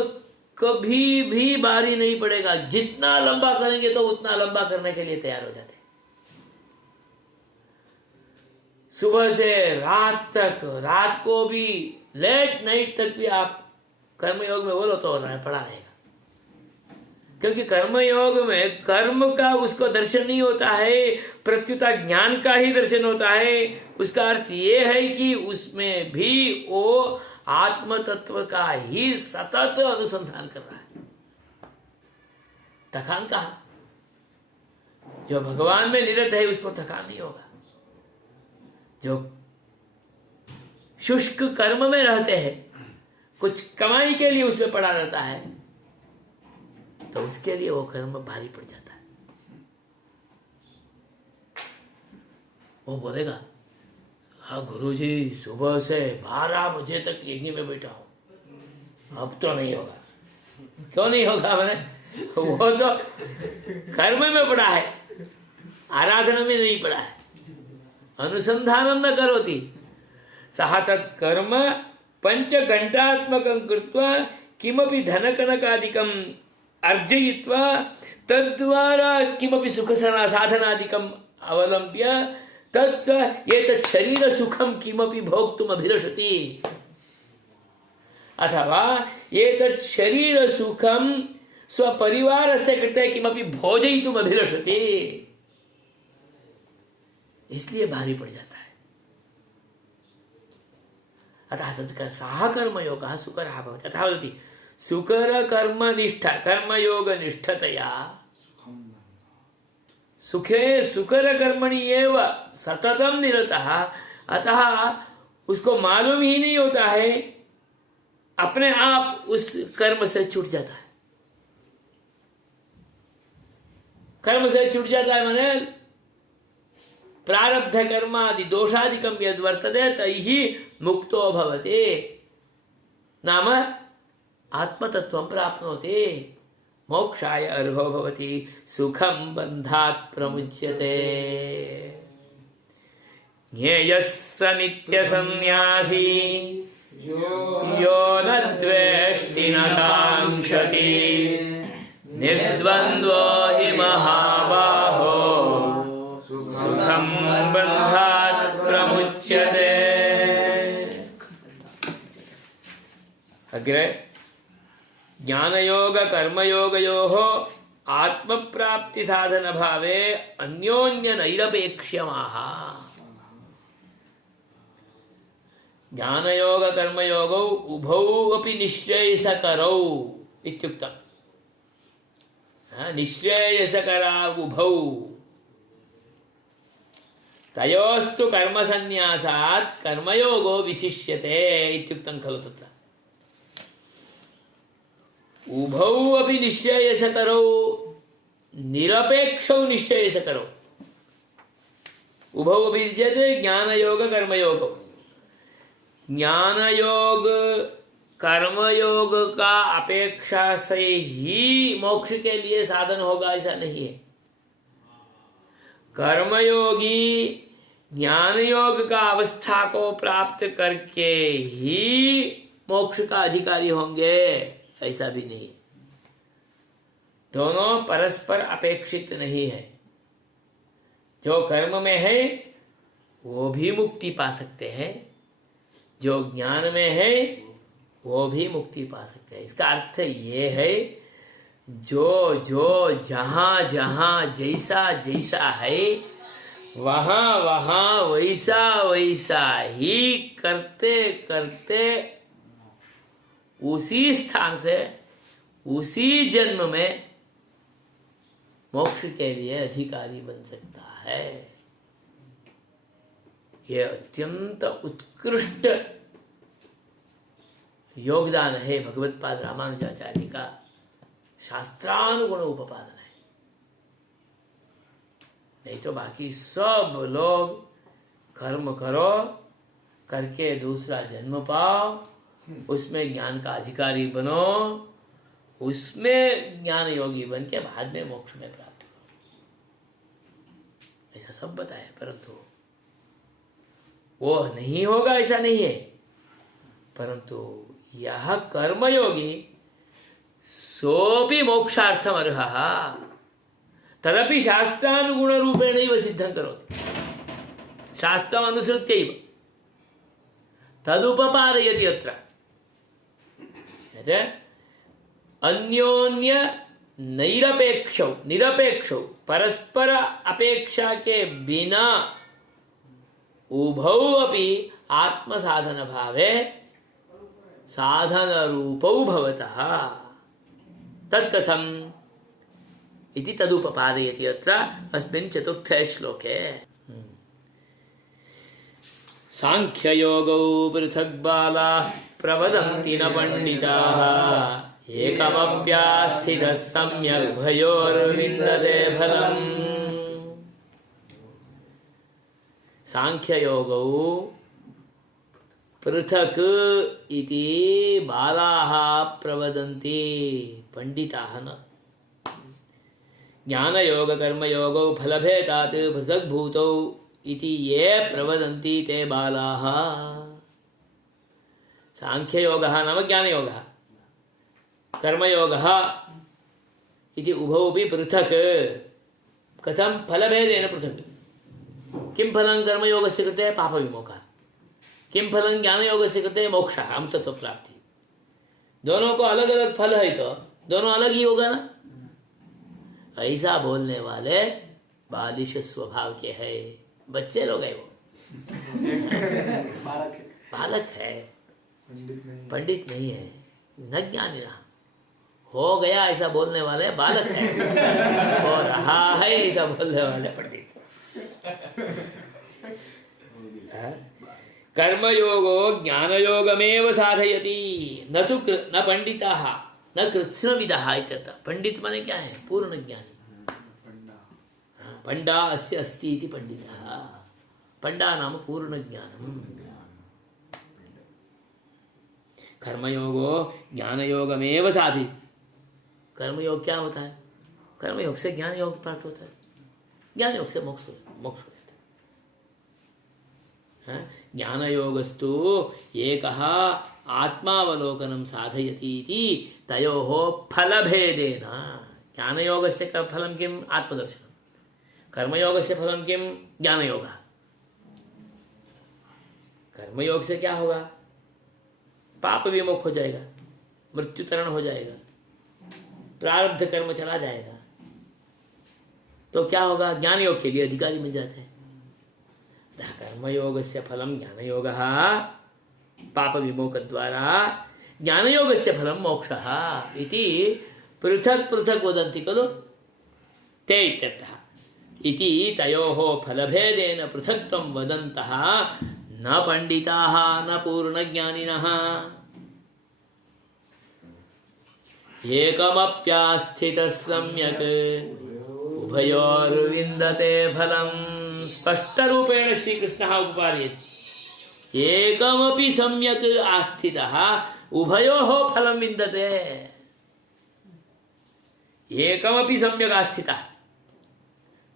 कभी भी भारी नहीं पड़ेगा। जितना लंबा करेंगे तो उतना लंबा करने के लिए तैयार हो जाते। सुबह से रात तक, रात को भी लेट नाइट तक भी आप कर्मयोग में बोलो तो पड़ा रहेगा। क्योंकि कर्मयोग में कर्म का उसको दर्शन नहीं होता है, प्रत्युता ज्ञान का ही दर्शन होता है। उसका अर्थ ये है कि उसमें भी वो आत्म तत्व का ही सतत अनुसंधान कर रहा है। थकान कहाँ? जो भगवान में निरत है उसको थकान नहीं होगा। जो शुष्क कर्म में रहते हैं, कुछ कमाई के लिए उसमें पड़ा रहता है, तो उसके लिए वो कर्म भारी पड़ जाता है। वो बोलेगा हाँ गुरुजी सुबह से 12 बजे तक यज्ञ में बैठा हूं, अब तो नहीं होगा। क्यों नहीं होगा? मैंने वो तो कर्म में पड़ा है, आराधना में नहीं पड़ा है। अनुसंधानं न करोति सः तत्कर्म 5 घंटात्मकं कृत्वा किमपि धनकनकादिकम् अर्जयित्वा तद्वारा किमपि सुखसाधनादिकम् अवलंब्य तत्र एतत् शरीर सुखं किमपि भोक्तुम् अभिलषति अथवा एतत् शरीर सुखं स्वपरिवारस्य कृते किमपि भोजयितुम् अभिलषति, इसलिए भारी पड़ जाता है। अतः तत्कर सः कर्मयोगः सुकरः भवति। अतः वदति सुकर कर्मनिष्ठा कर्मयोग निष्ठतया सुखे सुकर कर्मणि एव सततम निरतः। अतः उसको मालूम ही नहीं होता है, अपने आप उस कर्म से छूट जाता है। कर्म से छूट जाता है माने प्रारब्ध कर्मादि दोषादिकं यद् वर्तते तैहि मुक्तो भवति, नाम आत्मतत्त्वं प्राप्नोति, मोक्षाय अर्हो भवति, सुखं बन्धात् प्रमुच्यते। ज्ञेयः स नित्यसन्न्यासी यो न द्वेष्टि न काङ्क्षति निर्द्वन्द्वो हि महाबाहो सुखं बन्धात् प्रमुच्यते। अग्रे ज्ञानयोग कर्मयोगयोः आत्मप्राप्ति साधन भावे अन्योन्य नैरपेक्ष्यमाः। ज्ञानयोग कर्मयोगौ उभौ अपि निःश्रेयसकरौ इत्युक्तम्। निःश्रेयसकरा उभौ तयोस्तु कर्मसन्न्यासात् कर्मयोगो विशिष्यते इत्युक्तं खलु। तत्र उभौ अपि निश्चयसकरौ निरपेक्षौ निश्चयसकरौ उभौ अपि विद्यते ज्ञानयोग कर्मयोगौ। ज्ञानयोग कर्मयोग का अपेक्षा से ही मोक्ष के लिए साधन होगा ऐसा नहीं है। कर्मयोगी ज्ञान योग का अवस्था को प्राप्त करके ही मोक्ष का अधिकारी होंगे ऐसा भी नहीं। दोनों परस्पर अपेक्षित नहीं है। जो कर्म में है वो भी मुक्ति पा सकते हैं, जो ज्ञान में है वो भी मुक्ति पा सकते हैं। इसका अर्थ ये है, जो जो जहाँ जहाँ जैसा जैसा है, वहाँ वहाँ वैसा वैसा ही करते करते उसी स्थान से उसी जन्म में मोक्ष के लिए अधिकारी बन सकता है। यह अत्यंत उत्कृष्ट योगदान है भगवत्पाद रामानुजाचार्य का, शास्त्रानुगुण उपापादन है। नहीं तो बाकी सब लोग कर्म करो, करके दूसरा जन्म पाओ, उसमें ज्ञान का अधिकारी बनो, उसमें ज्ञान योगी बन के बाद में मोक्ष में प्राप्त करो, ऐसा सब बताया। परंतु वो नहीं होगा ऐसा नहीं है, परंतु यह कर्मयोगी सोपि मोक्षार्थम अर्हः तदपि शास्त्रानुगुण रूपेणैव सिद्धं करोति, शास्त्रम् अनुसृत्यैव तदुपपादयति। अत्र अन्योन्य निरपेक्षौ परस्पर अपेक्षा के बिना उभौ अपि आत्मसाधन भावे साधन रूपौ भवतः तत्कथम् इति तदुपपादयति अत्र अस्मिन् चतुर्थे श्लोके। सांख्ययोगौ पृथक् बालाः प्रवदन्ति न पंडिताः एकमप्यास्थितः सम्यक् उभयोर्विन्दते फलम्। सांख्ययोगौ पृथक् इति बालाः प्रवदन्ति, पंडिताः न। ज्ञानयोग कर्मयोगौ फलभेदात् पृथक् भूतौ इति ये प्रवदन्ति ते बालाः। सांख्ययोगः नाम ज्ञानयोगः, कर्मयोगः इति उभौ अपि पृथक्। कथं? फलभेदेन पृथक्। किं फलं कर्मयोगस्य कृते? पापविमोचः। किं फलं ज्ञानयोगस्य कृते? मोक्षः, अमृतत्वप्राप्ति। दोनों को अलग अलग फल है तो दोनों अलग ही होगा ना। ऐसा बोलने वाले बालिश स्वभाव के है, बच्चे लोग है, वो बालक है, पंडित नहीं है, न ज्ञानी रहा। हो गया ऐसा बोलने वाले बालक है, हो रहा है ऐसा बोलने वाले पंडित। कर्मयोगो ज्ञानयोगमेव साधयति न तु न पंडिताः न कृत्स्नविदः इत्यर्थः। पंडित माने क्या है? पूर्ण ज्ञानी। पंडा अस्य अस्ति इति पंडितः। पंडा नाम पूर्ण ज्ञानम्। कर्मयोगो ज्ञानयोगमेव साधयति। कर्मयोग क्या होता है? कर्मयोग से ज्ञान योग प्राप्त होता है, ज्ञान योग से मोक्ष होता है। ज्ञानयोगस्तु एकः आत्मावलोकनं साधयति इति तयोः फलभेदेन। ज्ञानयोगस्य फलं किम्? आत्मदर्शनं। कर्मयोगस्य फलं किम्? ज्ञानयोगः। कर्मयोग से क्या होगा? पाप विमुख हो जाएगा, मृत्युतरण हो जाएगा, प्रारब्ध कर्म चला जाएगा। तो क्या होगा? ज्ञान योग के लिए अधिकारी मिल जाते हैं। कर्मयोगस्य फलं ज्ञानयोगः पाप विमोक द्वारा, ज्ञानयोगस्य फलं मोक्षः इति पृथक् पृथक् वदन्ति खलु ते इत्यर्थः। इति तयोः फलभेदेन पृथक्त्वं वदन्तः न पंडिताः न पूर्णज्ञानिनः। एकमप्यास्थितः सम्यक् उभयोर्विन्दते फलम्। स्पष्ट रूपेण श्री कृष्णः उपपादयति। एकमपि सम्यक् आस्थितः उभयोः फलं विन्दते। एकमपि सम्यक् आस्थितः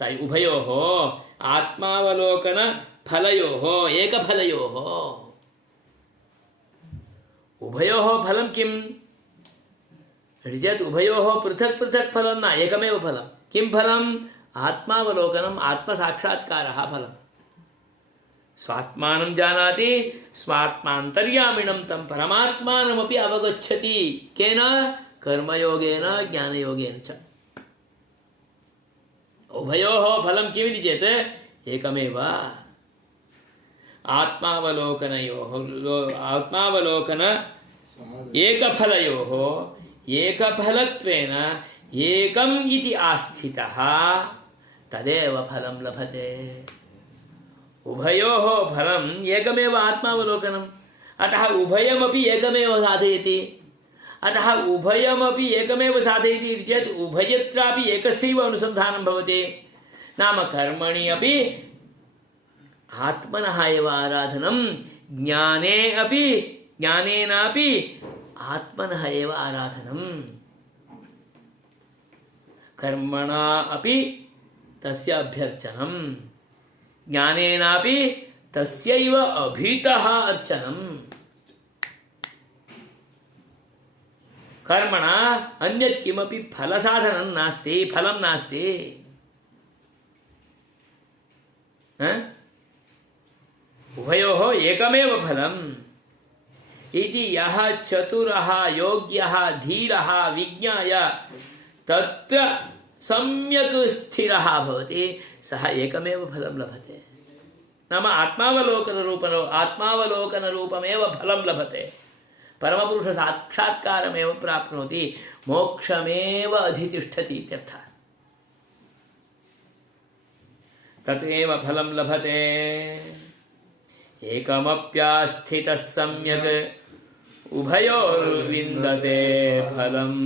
तै उभयोः आत्मावलोकन फलयोः एकफलयोः। उभयोः फलं किम्? चेत् उभयोः पृथक् पृथक् फलं न, एकमेव फलं। किं फलम्? आत्मावलोकनम्, आत्मसाक्षात्कारः फलम्। स्वात्मानं जानाति स्वात्मान्तर्यामिणं तं परमात्मानमपि अवगच्छति केन कर्मयोगेन ज्ञानयोगेन च उभयोः फलं किमिति चेत् एकमेव आत्मावलोकन एकफलयोः एकफलत्वेन एकम् इति आस्थितः तदेव फलं लभते उभयोः फलम् एकमेव आत्मावलोकनम् अतः उभयमपि एकमेव साधयति अतः उभयमपि एकमेव साधयति चेत् उभयत्रापि एकस्यैव अनुसन्धानं भवति नाम कर्मणि अपि आत्मनः एव आराधनं ज्ञानेनापि आत्मनः एव आराधनं कर्मणा अपि तस्य अभ्यर्चनं ज्ञानेनापि तस्यैव अभीतः अर्चनं कर्मणा अन्यत् किमपि फलसाधनं नास्ति फलं नास्ति उभयोः एकमेव फलम् इति यः चतुरः योग्यः धीरः विज्ञाय तत्र सम्यक् स्थिरः भवति सः एकमेव फलं लभते नाम आत्मावलोकनरूपमेव फलं लभते परमपुरुषसाक्षात्कारमेव प्राप्नोति मोक्षमेव अधितिष्ठति इत्यर्थः तदेव फलं लभते एकमप्यास्थितः सम्यक् उभयोर्विन्दते फलम्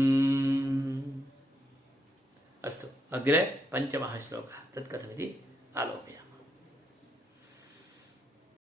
अस्तु अग्रे पञ्चमः श्लोकः तत्कथमिति आलोकयामः।